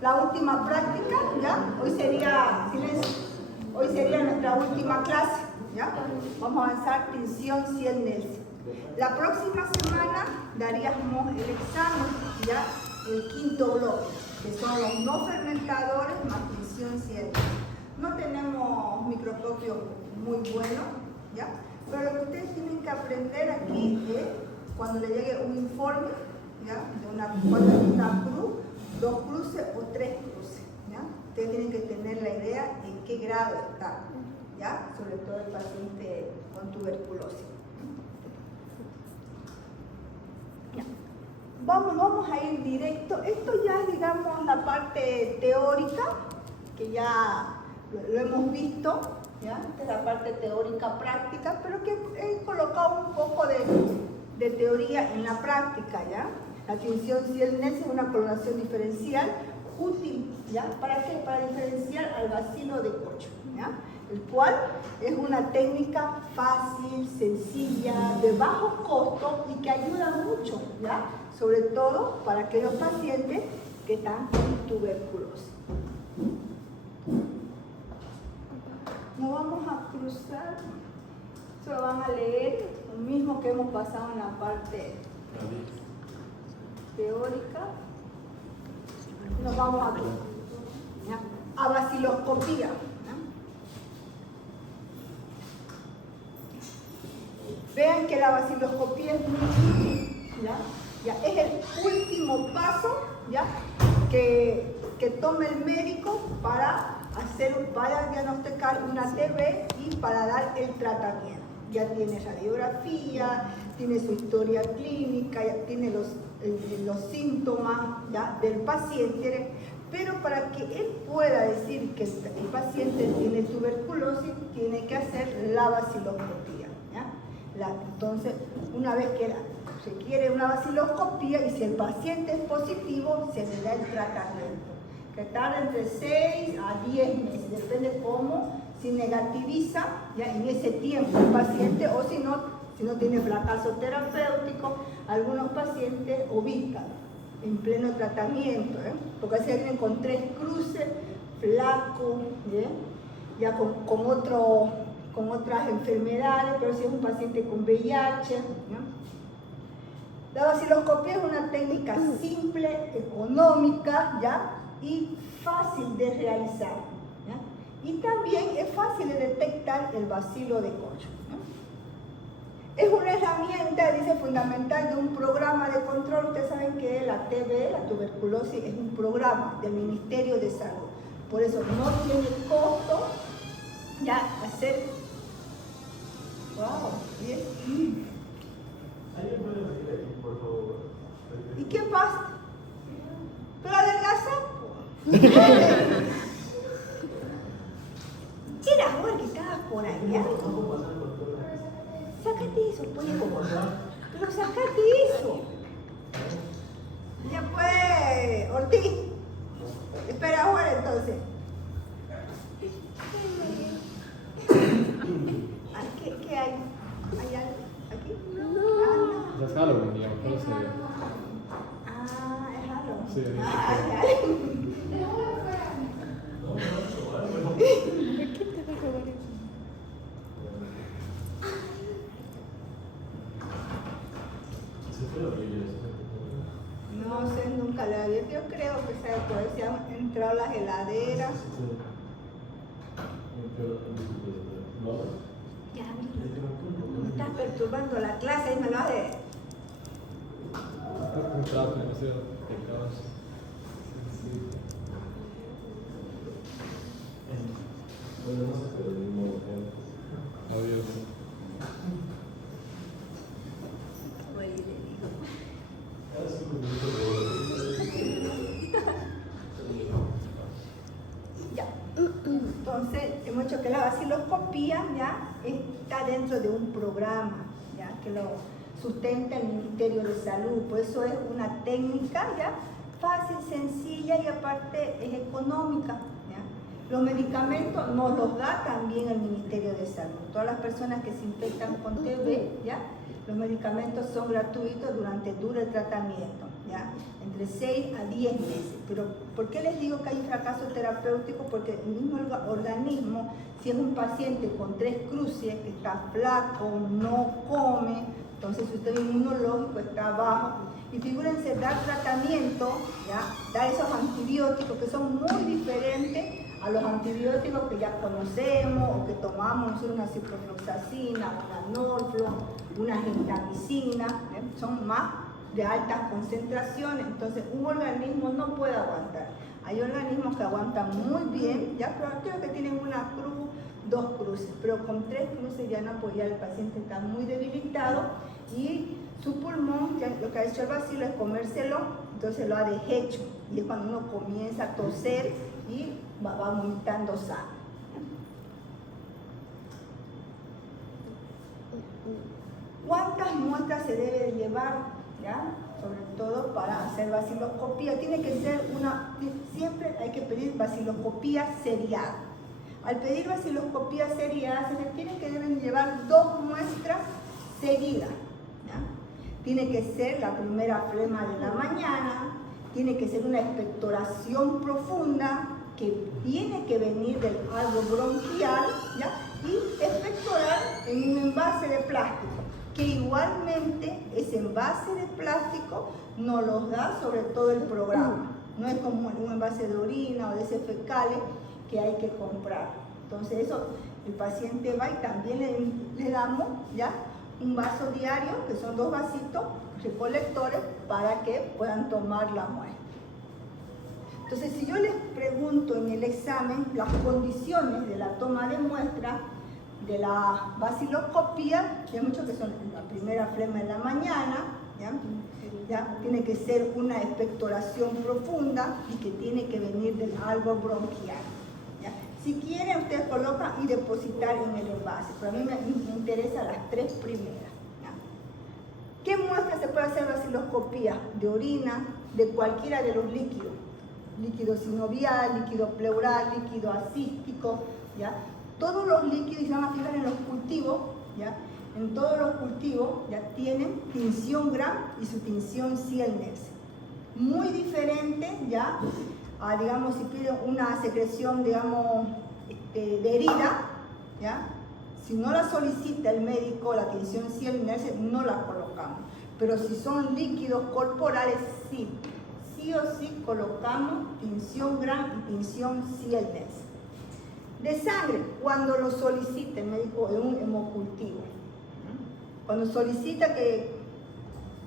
la última práctica, ¿ya? Hoy sería, silencio, hoy sería nuestra última clase, ¿ya? Vamos a avanzar tensión 100 Nelson. La próxima semana daríamos el examen, ¿ya? El quinto bloque, que son los no fermentadores más tensión 100. No tenemos microscopio muy bueno, ¿ya? Pero lo que ustedes tienen que aprender aquí es cuando le llegue un informe, ¿ya? Cuando hay una cruz, 2 cruces o 3 cruces, ¿ya? Ustedes tienen que tener la idea en qué grado está, ¿ya? Sobre todo el paciente con tuberculosis. ¿Ya? Vamos a ir directo. Esto ya es, digamos, la parte teórica, que ya lo hemos visto, ¿ya? Esta es la parte teórica práctica, pero que he colocado un poco de teoría en la práctica, ¿ya? La tensión 100 Nelson es una coloración diferencial útil, ¿ya? ¿Para qué? Para diferenciar al bacilo de Koch, ¿ya? El cual es una técnica fácil, sencilla, de bajo costo y que ayuda mucho, ¿ya? Sobre todo para aquellos pacientes que están con tuberculosis. No vamos a cruzar, solo van a leer lo mismo que hemos pasado en la parte teórica. Nos vamos a cruzar, ¿ya? A baciloscopía, ¿ya? Vean que la baciloscopía es muy útil, ¿ya? Ya es el último paso, ¿ya? que tome el médico para diagnosticar una TB y para dar el tratamiento. Ya tiene radiografía, tiene su historia clínica, ya tiene los síntomas, ¿ya? Del paciente, pero para que él pueda decir que el paciente tiene tuberculosis, tiene que hacer la baciloscopía, ¿ya? Entonces, una vez que se quiere una baciloscopía y si el paciente es positivo, se le da el tratamiento, que tarda entre 6 a 10 meses, depende cómo, si negativiza ya en ese tiempo el paciente o si no tiene fracaso terapéutico, algunos pacientes ubican en pleno tratamiento, porque así vienen con 3 cruces, flacos, ya con otras enfermedades, pero si es un paciente con VIH, ¿no? La baciloscopía es una técnica simple, económica, ¿ya? Y fácil de realizar, ¿ya? Y también es fácil de detectar el bacilo de Koch, ¿no? Es una herramienta, dice, fundamental de un programa de control. Ustedes saben que la TB, la tuberculosis, es un programa del Ministerio de Salud. Por eso no tiene costo ya hacer. ¡Wow! Bien. ¿Alguien puede venir aquí, por favor? ¿Y qué pasa? ¿Pero adelgaza? Era ahora que estabas por allá. Sácate eso, pues. Pero sácate eso. Ya pues, Ortiz. Espera ahora entonces. ¿Qué hay? ¿Hay algo aquí? Ya es Halloween, digamos, ¿cómo se ve? Es Halloween. Sí. No sé, nunca la vi. Yo creo que se han entrado las heladeras. Ya, me estás perturbando la clase y me lo hace. Un trato demasiado pecado. Obvio. Ya. Entonces, hemos dicho que la baciloscopía ya está dentro de un programa, ya, que lo sustenta el Ministerio de Salud. Por eso es una técnica ya fácil, sencilla y aparte es económica. ¿Ya? Los medicamentos nos los da también el Ministerio de Salud. Todas las personas que se infectan con TB, ¿ya? Los medicamentos son gratuitos dura el tratamiento, ¿ya? entre 6 a 10 meses. Pero ¿por qué les digo que hay fracaso terapéutico? Porque el mismo organismo, si es un paciente con 3 cruces, que está flaco, no come, entonces su sistema inmunológico está bajo. Y figúrense, dar tratamiento, ¿ya? Dar esos antibióticos que son muy diferentes a los antibióticos que ya conocemos o que tomamos, una ciprofloxacina, una norflon, una gentamicina, son más de altas concentraciones, entonces un organismo no puede aguantar. Hay organismos que aguantan muy bien, ya, pero aquellos que tienen una cruz, 2 cruces, pero con 3 cruces ya no, pues ya el paciente está muy debilitado y su pulmón, ya lo que ha hecho el bacilo es comérselo, entonces lo ha deshecho y es cuando uno comienza a toser y va vomitando sangre. ¿Cuántas muestras se debe de llevar? ¿Ya? Sobre todo para hacer vaciloscopía. Tiene que ser siempre hay que pedir vaciloscopía seriada. Al pedir vaciloscopía seriada se requiere que deben llevar 2 muestras seguidas. ¿Ya? Tiene que ser la primera flema de la mañana, tiene que ser una expectoración profunda que tiene que venir del algo bronquial, ¿ya? Y expectorar en un envase de plástico, que igualmente ese envase de plástico nos los da sobre todo el programa. No es como un envase de orina o de heces fecales que hay que comprar. Entonces eso, el paciente va y también le damos ya un vaso diario, que son 2 vasitos recolectores para que puedan tomar la muestra. Entonces, si yo les pregunto en el examen las condiciones de la toma de muestra de la vaciloscopía, hay muchos que son la primera flema en la mañana, ¿ya? Tiene que ser una expectoración profunda y que tiene que venir del algo bronquial. ¿Ya? Si quieren, ustedes colocan y depositar en el envase, pero a mí me interesan las 3 primeras. ¿Ya? ¿Qué muestra se puede hacer vaciloscopía? De orina, de cualquiera de los líquidos. Líquido sinovial, líquido pleural, líquido asístico, ¿ya? Todos los líquidos, y se van a fijar en los cultivos, ¿ya? En todos los cultivos ya tienen tinción Gram y su tinción Ciel-Nex. Muy diferente, ¿ya? A, digamos, si piden una secreción, digamos, de herida, ¿ya? Si no la solicita el médico, la tinción Ciel-Nex, no la colocamos. Pero si son líquidos corporales, sí. Sí o sí colocamos tinción Gram y tinción Ciel-Nex. De sangre, cuando lo solicita el médico en un hemocultivo. Cuando solicita que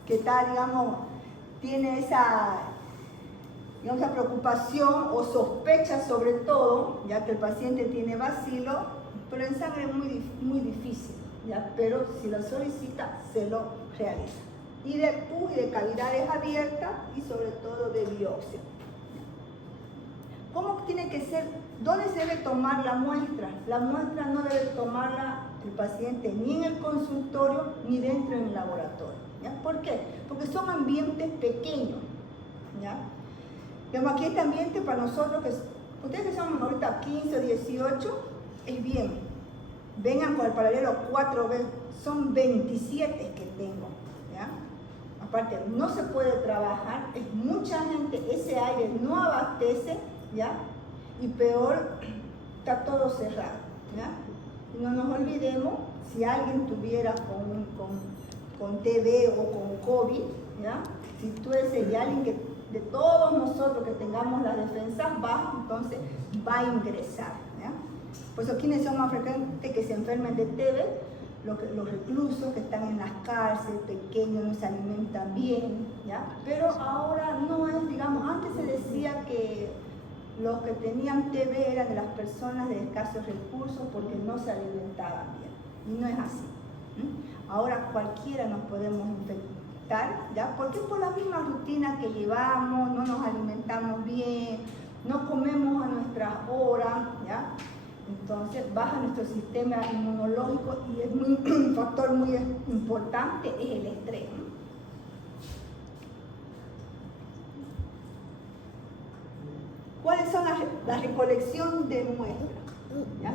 está, digamos, tiene esa preocupación o sospecha sobre todo, ya que el paciente tiene bacilo, pero en sangre es muy difícil, ¿ya? Pero si lo solicita, se lo realiza. Y de pus y de cavidades abiertas y sobre todo de biopsia. ¿Cómo tiene que ser? ¿Dónde se debe tomar la muestra? La muestra no debe tomarla el paciente ni en el consultorio ni dentro del laboratorio. ¿Ya? ¿Por qué? Porque son ambientes pequeños. ¿Ya? Digamos, aquí este ambiente para nosotros, ustedes que son ahorita 15 o 18, es bien. Vengan con el paralelo 4B, son 27 que tengo. ¿Ya? Aparte, no se puede trabajar, es mucha gente, ese aire no abastece, ¿ya? Y peor, está todo cerrado, ¿ya? Y no nos olvidemos, si alguien tuviera con TB o con COVID, ¿ya? Si tú eres alguien que, de todos nosotros que tengamos las defensas bajas, entonces va a ingresar, ¿ya? Por eso, ¿quiénes son más frecuentes que se enfermen de TB? Los reclusos que están en las cárceles, pequeños, no se alimentan bien, ¿ya? Pero ahora no es, digamos, antes se decía que los que tenían TB eran de las personas de escasos recursos porque no se alimentaban bien. Y no es así. Ahora cualquiera nos podemos infectar, ¿ya? Porque por la misma rutina que llevamos, no nos alimentamos bien, no comemos a nuestras horas, ¿ya? Entonces baja nuestro sistema inmunológico y es un factor muy importante es el estrés. ¿Cuáles son la recolección de muestras? ¿Ya?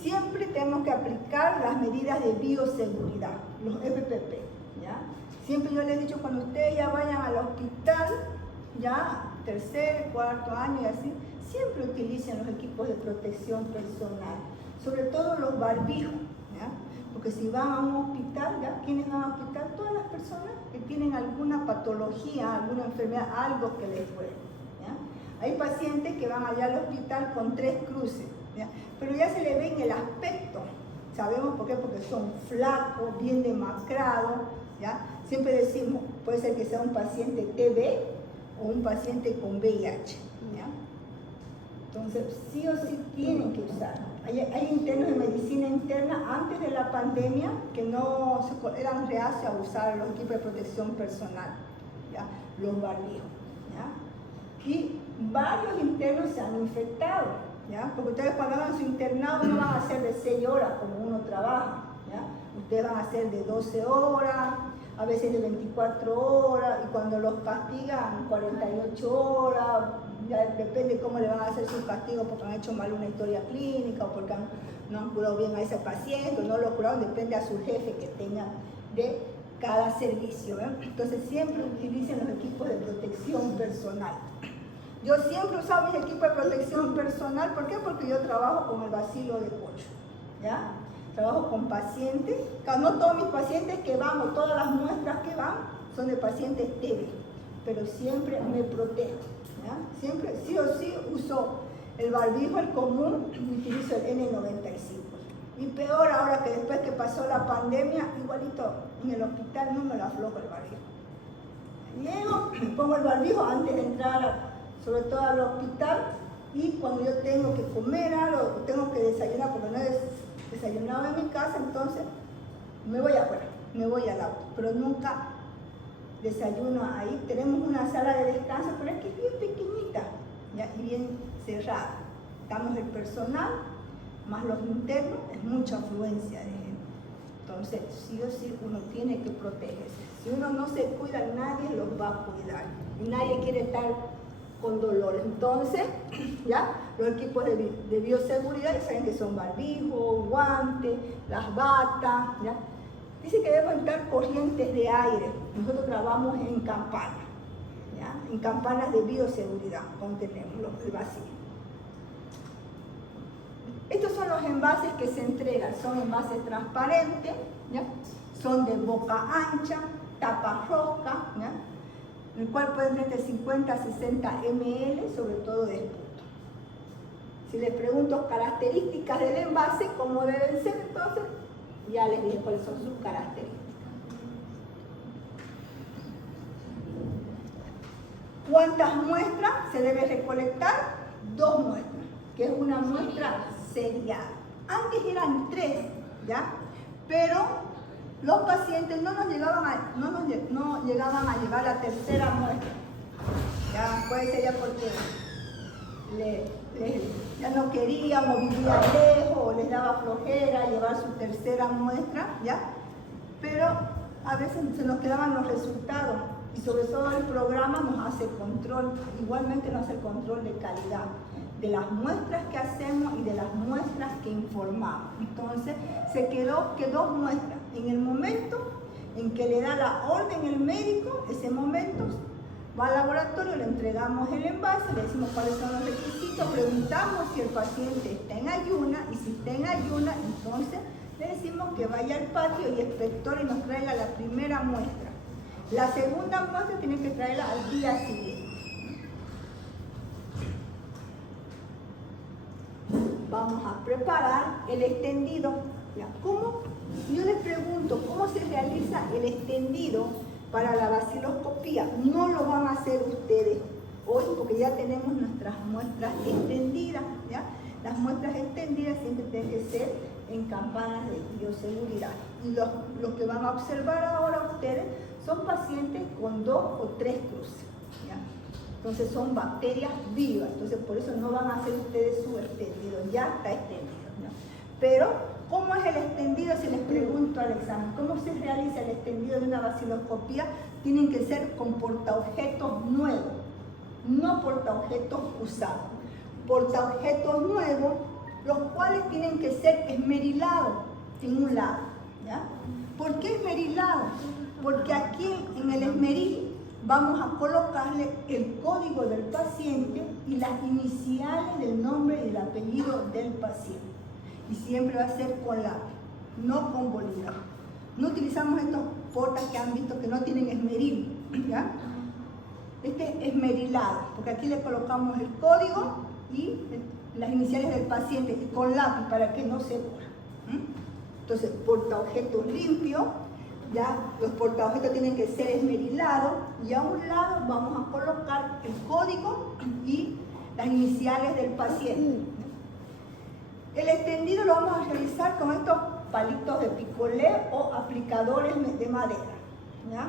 Siempre tenemos que aplicar las medidas de bioseguridad, los EPPP. ¿Ya? Siempre yo les he dicho, cuando ustedes ya vayan al hospital, ya tercer, cuarto año y así, siempre utilicen los equipos de protección personal, sobre todo los barbijos, ¿ya? Porque si van a un hospital, ¿ya? ¿Quiénes van a hospital? Todas las personas que tienen alguna patología, alguna enfermedad, algo que les duele, ¿ya? Hay pacientes que van allá al hospital con 3 cruces, ¿ya? Pero ya se le ve en el aspecto. ¿Sabemos por qué? Porque son flacos, bien demacrados, ¿ya? Siempre decimos, puede ser que sea un paciente TB o un paciente con VIH, ¿ya? Entonces, sí o sí tienen que usar. Hay internos de medicina interna antes de la pandemia que eran reacios a usar los equipos de protección personal, ¿ya? Los barbijos, ¿ya? Y varios internos se han infectado, ¿ya? Porque ustedes cuando hagan su internado no van a hacer de 6 horas como uno trabaja, ¿ya? Ustedes van a hacer de 12 horas, a veces de 24 horas, y cuando los castigan 48 horas, ya depende cómo le van a hacer sus castigos, porque han hecho mal una historia clínica, o porque no han curado bien a ese paciente, o no lo curaron, depende a su jefe que tenga de cada servicio, ¿eh? Entonces siempre utilicen los equipos de protección personal. Yo siempre he usado mis equipos de protección personal, ¿por qué? Porque yo trabajo con el bacilo de Kocho, ¿ya? Trabajo con pacientes, no todos mis pacientes que van o todas las muestras que van son de pacientes TB, pero siempre me protejo, ¿ya? Siempre, sí o sí, uso el barbijo, el común, y utilizo el N95. Y peor ahora que después que pasó la pandemia, igualito en el hospital no me lo aflojo el barbijo. Llego, pongo el barbijo antes de entrar, sobre todo al hospital, y cuando yo tengo que comer algo, tengo que desayunar, porque no he desayunado en mi casa, entonces me voy afuera, me voy al auto, pero nunca desayuno ahí. Tenemos una sala de descanso, pero es que es bien pequeñita, ¿ya? Y bien cerrada. Estamos el personal, más los internos, es mucha afluencia de gente. Entonces, sí o sí, uno tiene que protegerse. Si uno no se cuida, nadie los va a cuidar. Y nadie quiere estar con dolor. Entonces, ya, los equipos de bioseguridad ya saben que son barbijos, guantes, las batas, ¿ya? Dice que deben estar corrientes de aire. Nosotros trabajamos en campanas, ¿ya? En campanas de bioseguridad, contenemos el vacío. Estos son los envases que se entregan, son envases transparentes, ¿ya? Son de boca ancha, tapa roja, ¿ya? El cual puede tener de 50 a 60 ml, sobre todo de esputo. Si les pregunto características del envase, cómo deben ser, entonces ya les dije cuáles son sus características. ¿Cuántas muestras se debe recolectar? 2 muestras, que es una muestra seriada. Antes eran 3, ¿ya? Pero los pacientes no llegaban a llevar la tercera muestra. Ya puede ser ya porque ya no querían o vivían lejos o les daba flojera llevar su tercera muestra, ¿ya? Pero a veces se nos quedaban los resultados y sobre todo el programa nos hace control, igualmente nos hace control de calidad de las muestras que hacemos y de las muestras que informamos. Entonces se quedó que 2 muestras. En el momento en que le da la orden el médico, ese momento va al laboratorio, le entregamos el envase, le decimos cuáles son los requisitos, preguntamos si el paciente está en ayuna, y si está en ayuna, entonces le decimos que vaya al patio y inspector y nos traiga la primera muestra. La segunda muestra tiene que traerla al día siguiente. Vamos a preparar el extendido. ¿Cómo? Yo les pregunto, ¿cómo se realiza el extendido para la baciloscopía? No lo van a hacer ustedes hoy porque ya tenemos nuestras muestras extendidas, ¿ya? Las muestras extendidas siempre tienen que ser en campanas de bioseguridad. Y los que van a observar ahora ustedes son pacientes con 2 o 3 cruces, ¿ya? Entonces son bacterias vivas, entonces por eso no van a hacer ustedes su extendido, ya está extendido, ¿no? Pero, ¿cómo es el extendido? Si les pregunto al examen, ¿cómo se realiza el extendido de una baciloscopía? Tienen que ser con portaobjetos nuevos, no portaobjetos usados. Portaobjetos nuevos, los cuales tienen que ser esmerilados en un lado, ¿ya? ¿Por qué esmerilados? Porque aquí en el esmeril vamos a colocarle el código del paciente y las iniciales del nombre y del apellido del paciente. Y siempre va a ser con lápiz, no con bolígrafo. No utilizamos estos portas que han visto que no tienen esmeril, ¿ya? Este es esmerilado, porque aquí le colocamos el código y las iniciales del paciente y con lápiz para que no se borre. Entonces, portaobjetos limpio, ya los portaobjetos tienen que ser esmerilados y a un lado vamos a colocar el código y las iniciales del paciente. El extendido lo vamos a realizar con estos palitos de picolé o aplicadores de madera, ¿ya?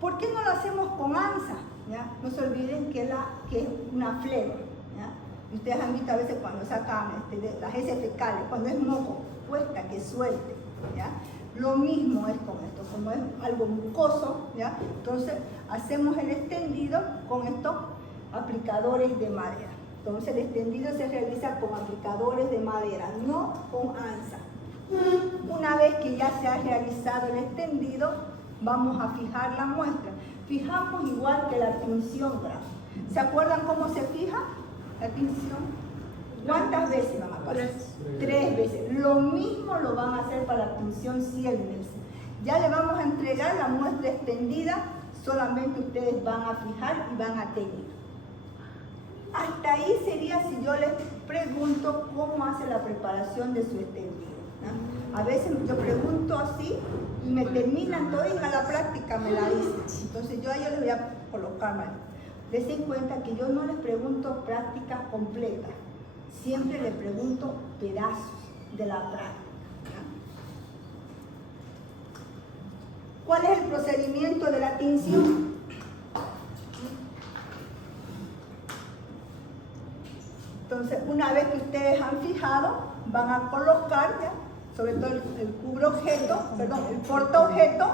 ¿Por qué no lo hacemos con anza? ¿Ya? No se olviden que es una flema, ¿ya? Ustedes han visto a veces cuando sacan las heces fecales, cuando es moco, cuesta que suelte, ¿ya? Lo mismo es con esto, como es algo mucoso, ¿ya? Entonces hacemos el extendido con estos aplicadores de madera. Entonces el extendido se realiza con aplicadores de madera, no con anza. Una vez que ya se ha realizado el extendido, vamos a fijar la muestra. Fijamos igual que la tinción graf. ¿Se acuerdan cómo se fija la tinción? ¿Cuántas veces van a pasar? 3 veces. Lo mismo lo van a hacer para la tinción 100 veces. Ya le vamos a entregar la muestra extendida, solamente ustedes van a fijar y van a teñir. Hasta ahí sería si yo les pregunto cómo hace la preparación de su extendido, ¿no? A veces yo pregunto así y me terminan todo y a la práctica me la dicen. Entonces yo a ellos les voy a colocar mal. Den cuenta que yo no les pregunto prácticas completas, siempre les pregunto pedazos de la práctica, ¿no? ¿Cuál es el procedimiento de la tinción? Entonces, una vez que ustedes han fijado, van a colocar, ¿ya?, sobre todo el cubreobjeto, perdón, el portaobjeto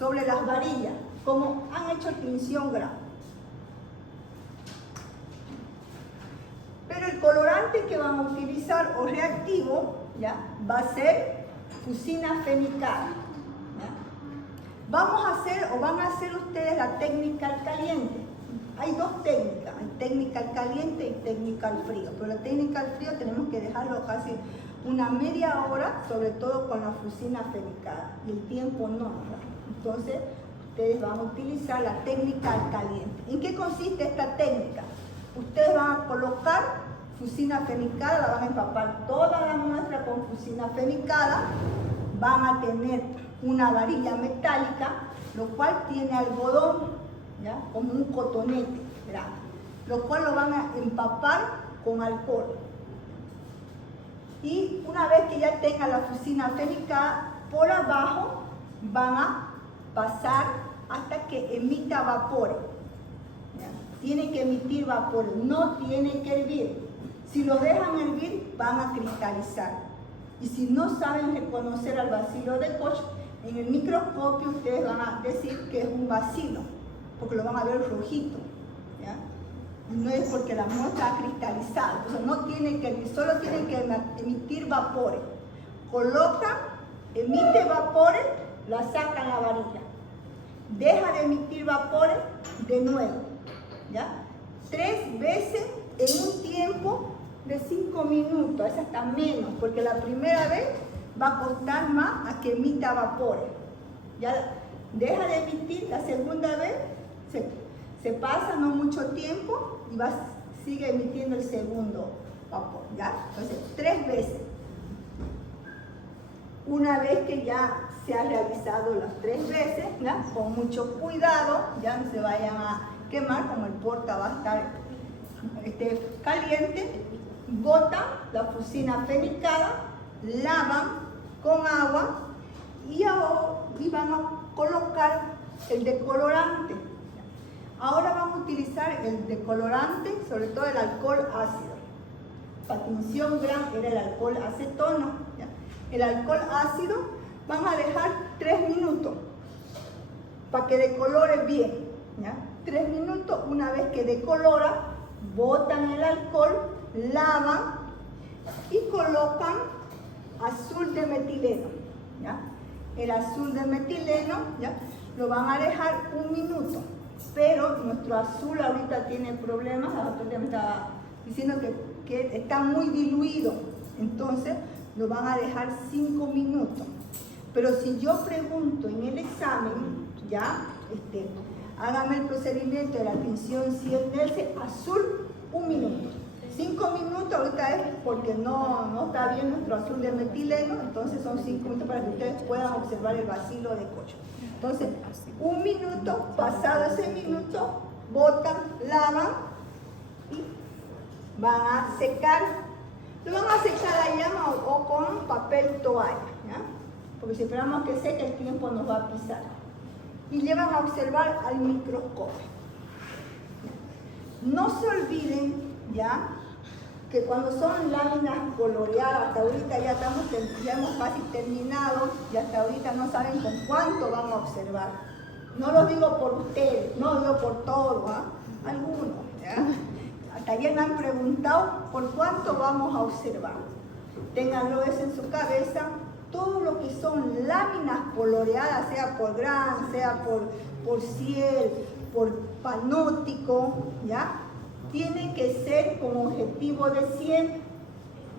sobre las varillas, como han hecho tinción graf. Pero el colorante que van a utilizar o reactivo, ¿ya?, va a ser fucina fenicada, ¿ya? Vamos a hacer o van a hacer ustedes la técnica al caliente. Hay 2 técnicas, hay técnica al caliente y técnica al frío, pero la técnica al frío tenemos que dejarlo casi una media hora, sobre todo con la fucina fenicada, y el tiempo no. Entonces, ustedes van a utilizar la técnica al caliente. ¿En qué consiste esta técnica? Ustedes van a colocar fucina fenicada, la van a empapar toda la muestra con fucina fenicada, van a tener una varilla metálica, lo cual tiene algodón, ¿ya?, como un cotonete grande, lo cual lo van a empapar con alcohol. Y una vez que ya tengan la fucina fenicada, por abajo van a pasar hasta que emita vapores, ¿ya? Tiene que emitir vapores, no tiene que hervir. Si lo dejan hervir, van a cristalizar. Y si no saben reconocer al bacilo de Koch, en el microscopio ustedes van a decir que es un bacilo, porque lo van a ver rojito, ¿ya? No es porque la muestra ha cristalizado, entonces no tiene que hervir, solo tienen que emitir vapores. Colocan, emite vapores, la sacan la varilla. Deja de emitir vapores de nuevo, ¿ya? 3 veces en un tiempo de 5 minutos, es hasta menos, porque la primera vez va a costar más a que emita vapores. Ya deja de emitir, la segunda vez se pasa no mucho tiempo y sigue emitiendo el segundo vapor, ¿ya? Entonces, 3 veces. Una vez que ya se ha realizado las 3 veces, ¿ya?, con mucho cuidado, ya no se vayan a quemar, como el porta va a estar caliente, botan la fucina fenicada, lavan con agua y van a colocar el decolorante. Ahora vamos a utilizar el decolorante, sobre todo el alcohol ácido. Para tinción graf era el alcohol acetona, ¿ya? El alcohol ácido van a dejar 3 minutos para que decolore bien, ¿ya? 3 minutos. Una vez que decolora, botan el alcohol, lavan y colocan azul de metileno, ¿ya? El azul de metileno, ¿ya?, lo van a dejar 1 minuto. Pero nuestro azul ahorita tiene problemas, la doctora me estaba diciendo que está muy diluido, entonces lo van a dejar 5 minutos. Pero si yo pregunto en el examen, ya, hágame el procedimiento de la tinción Ciel-Nielsen azul 1 minuto. 5 minutos ahorita es porque no está bien nuestro azul de metileno, entonces son 5 minutos para que ustedes puedan observar el bacilo de Koch. Entonces, 1 minuto, pasado ese minuto, botan, lavan y van a secar. Lo van a secar a llama o con papel toalla, ¿ya? Porque si esperamos que seque, el tiempo nos va a pisar. Y llevan a observar al microscopio. No se olviden, ¿ya?, que cuando son láminas coloreadas, hasta ahorita ya hemos casi terminado y hasta ahorita no saben con cuánto van a observar. No lo digo por ustedes, no lo digo por todos, ¿eh? Algunos, ¿ya? Hasta ayer me han preguntado por cuánto vamos a observar. Ténganlo eso en su cabeza. Todo lo que son láminas coloreadas, sea por gran, sea por ciel, por panóptico, ¿ya?, tiene que ser con objetivo de 100,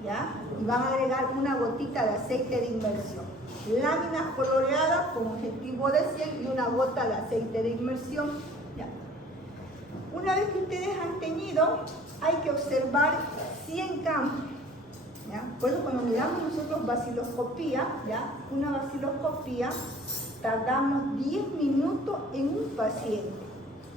¿ya? Y van a agregar una gotita de aceite de inmersión. Láminas coloreadas con objetivo de 100 y una gota de aceite de inmersión, ¿ya? Una vez que ustedes han teñido, hay que observar 100 campos, ¿ya? Por eso cuando miramos nosotros vaciloscopía, ¿ya?, una vaciloscopía, tardamos 10 minutos en un paciente.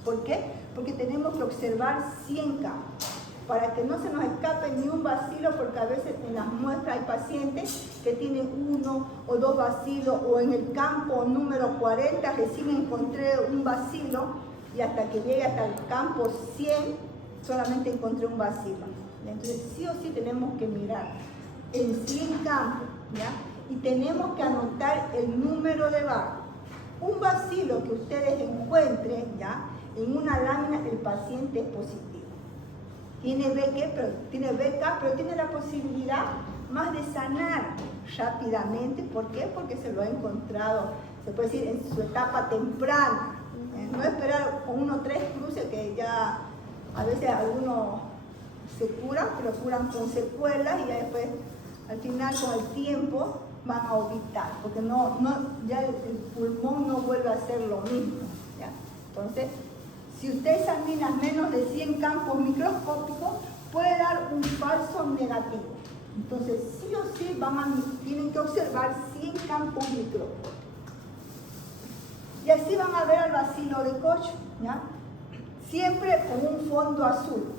¿Por qué? Porque tenemos que observar 100 campos, para que no se nos escape ni un bacilo, porque a veces en las muestras hay pacientes que tienen 1 o 2 bacilos, o en el campo número 40 recién encontré un bacilo, y hasta que llegue hasta el campo 100 solamente encontré un bacilo. Entonces sí o sí tenemos que mirar en 100 campos, ¿ya?, y tenemos que anotar el número de bar. Un bacilo que ustedes encuentren, ¿ya?, en una lámina, el paciente es positivo. Tiene BK, pero tiene la posibilidad más de sanar rápidamente. ¿Por qué? Porque se lo ha encontrado, se puede decir, en su etapa temprana. No esperar con 1 o 3 cruces, que ya a veces algunos se curan, pero curan con secuelas y ya después, al final, con el tiempo, van a orbitar, porque ya el pulmón no vuelve a ser lo mismo, ¿ya? Entonces, si usted examina menos de 100 campos microscópicos, puede dar un falso negativo. Entonces, sí o sí tienen que observar 100 campos microscópicos. Y así van a ver al bacilo de Koch, ¿ya?, siempre con un fondo azul.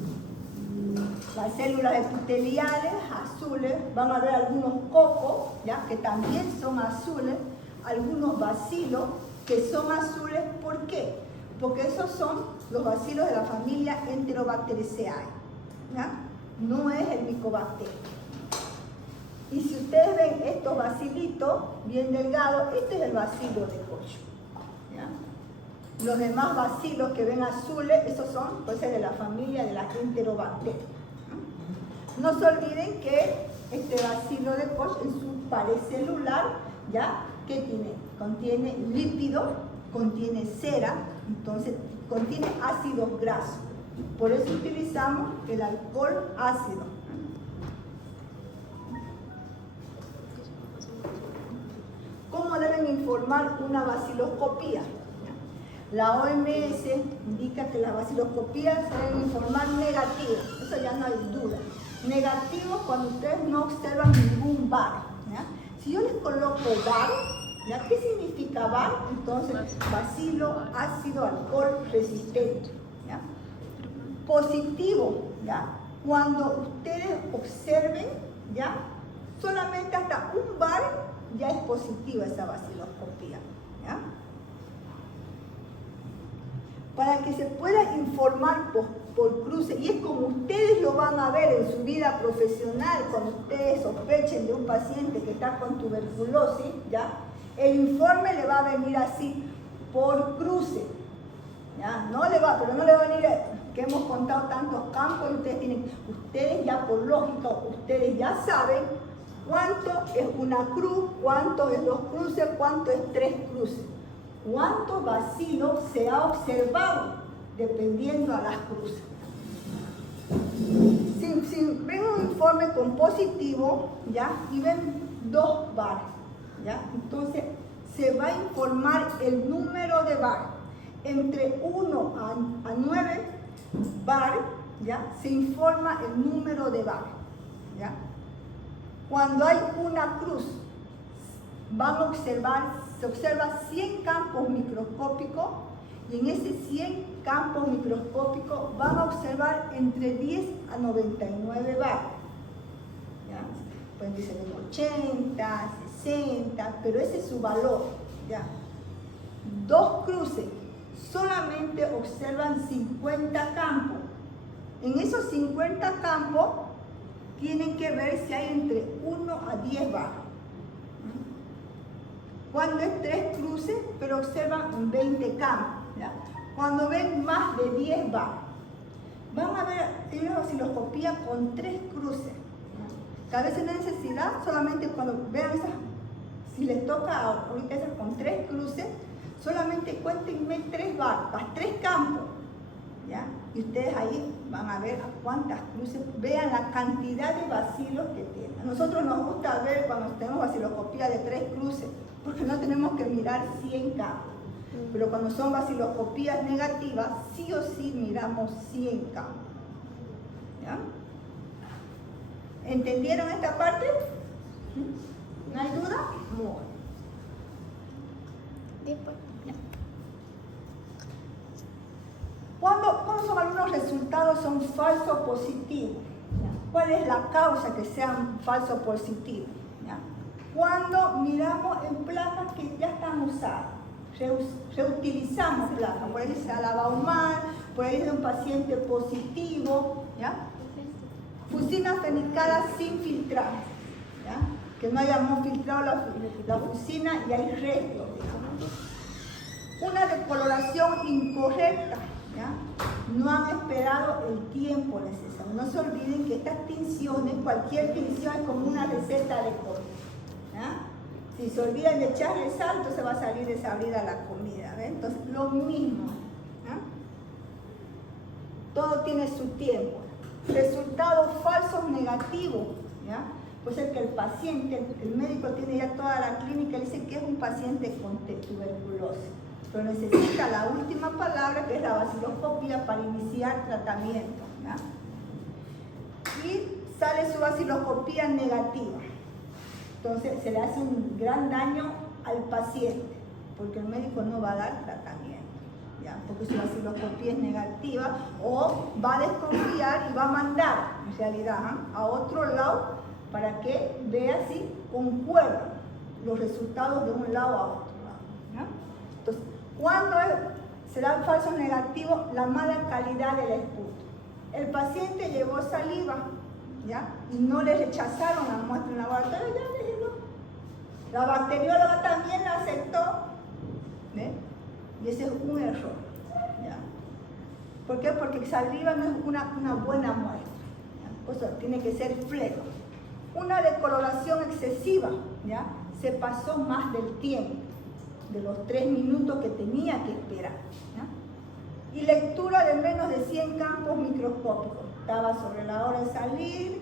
Las células epiteliales azules, van a ver algunos cocos, ¿ya?, que también son azules, algunos bacilos que son azules. ¿Por qué? Porque esos son los bacilos de la familia Enterobacteriaceae, ¿ya? No es el Mycobacterium. Y si ustedes ven estos bacilitos bien delgados, este es el bacilo de Koch, ¿ya? Los demás bacilos que ven azules, esos son, pues, de la familia de las Enterobacterias. No se olviden que este bacilo de Koch en su pared celular, ¿ya?, ¿qué tiene? Contiene lípido, contiene cera, entonces contiene ácidos grasos. Por eso utilizamos el alcohol ácido. ¿Cómo deben informar una vaciloscopía? La OMS indica que las vaciloscopías se deben informar negativas, eso ya no hay duda. Negativos cuando ustedes no observan ningún bar, ¿ya? Si yo les coloco bar, ¿ya?, ¿qué significa bar? Entonces, bacilo, ácido, alcohol resistente, ¿ya? Positivo, ¿ya?, cuando ustedes observen, ¿ya?, solamente hasta un bar ya es positiva esa vaciloscopía, ¿ya? Para que se pueda informar por cruce, y es como ustedes lo van a ver en su vida profesional, cuando ustedes sospechen de un paciente que está con tuberculosis, ¿ya?, el informe le va a venir así, por cruce, ¿ya? Pero no le va a venir que hemos contado tantos campos y ustedes ya por lógica, ustedes ya saben cuánto es una cruz, cuánto es 2 cruces, cuánto es 3 cruces. cuántos bacilos se ha observado dependiendo a las cruces. Si ven un informe con positivo, ¿ya? Y ven 2 bar, ¿ya? Entonces se va a informar el número de bar. Entre 1 a 9 bar, ¿ya? Se informa el número de bar, ¿ya? Cuando hay una cruz, se observa 100 campos microscópicos, y en ese 100 campos microscópicos van a observar entre 10 a 99 bar. ¿Ya? Pueden decir 80, 60, pero ese es su valor. ¿Ya? 2 cruces solamente observan 50 campos. En esos 50 campos tienen que ver si hay entre 1 a 10 bar. Cuando es 3 cruces, pero observan 20 campos. ¿Ya? Cuando ven más de 10 bar, van a ver una osciloscopía con 3 cruces. A veces no hay necesidad, solamente cuando vean esas, si les toca ahorita esas con 3 cruces, solamente cuéntenme 3 bar, 3 campos. ¿Ya? Y ustedes ahí van a ver a cuántas cruces, vean la cantidad de bacilos que tienen. A nosotros nos gusta ver cuando tenemos vaciloscopía de 3 cruces, porque no tenemos que mirar 100 campos. Pero cuando son vaciloscopías negativas, sí o sí miramos 100 campos. ¿Ya? ¿Entendieron esta parte? ¿No hay duda? Muy. ¿Cuándo son algunos resultados son falsos positivos? ¿Ya? ¿Cuál es la causa que sean falsos positivos? ¿Ya? Cuando miramos en placas que ya están usadas, reutilizamos placas, por ahí se ha lavado mal, por ahí es de un paciente positivo, ¿ya? Fusinas fenicadas sin filtrar, ¿ya? Que no hayamos filtrado la fusina y hay restos, digamos. Una decoloración incorrecta, ¿ya? No han esperado el tiempo necesario. No se olviden que estas tinciones, cualquier tinción es como una receta de color, ¿ya? Si se olvidan de echarle sal, entonces va a salir desabrida la comida, ¿ven? Entonces, lo mismo, ¿ya? Todo tiene su tiempo. Resultados falsos negativos, ¿ya? Pues es que el paciente, el médico tiene ya toda la clínica y dice que es un paciente con tuberculosis, pero necesita la última palabra, que es la vaciloscopía, para iniciar tratamiento, ¿ya? Y sale su vaciloscopía negativa. Entonces se le hace un gran daño al paciente, porque el médico no va a dar tratamiento, ¿ya? Porque su vaciloscopía es negativa, o va a desconfiar y va a mandar, en realidad, a otro lado para que vea si concuerdan los resultados de un lado a otro lado, ¿ya? Entonces, cuando se dan falsos negativos, la mala calidad del esputo. El paciente llevó saliva, ¿ya? Y no le rechazaron la muestra en el laboratorio, ya le digo. La bacterióloga también la aceptó, ¿ve? Y ese es un error, ¿ya? ¿Por qué? Porque saliva no es una buena muestra, ¿ya? Pues tiene que ser flebo. Una decoloración excesiva, ¿ya? Se pasó más del tiempo, de los 3 minutos que tenía que esperar, ¿ya? Y lectura de menos de 100 campos microscópicos. Estaba sobre la hora de salir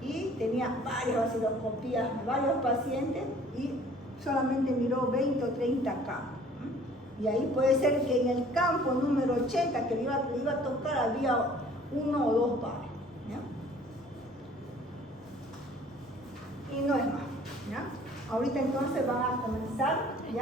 y tenía varias vaciloscopías de varios pacientes y solamente miró 20 o 30 campos. Y ahí puede ser que en el campo número 80 que le iba a tocar había 1 o 2 bares, ¿ya? Y no es más, ¿ya? Ahorita entonces van a comenzar, ¿ya?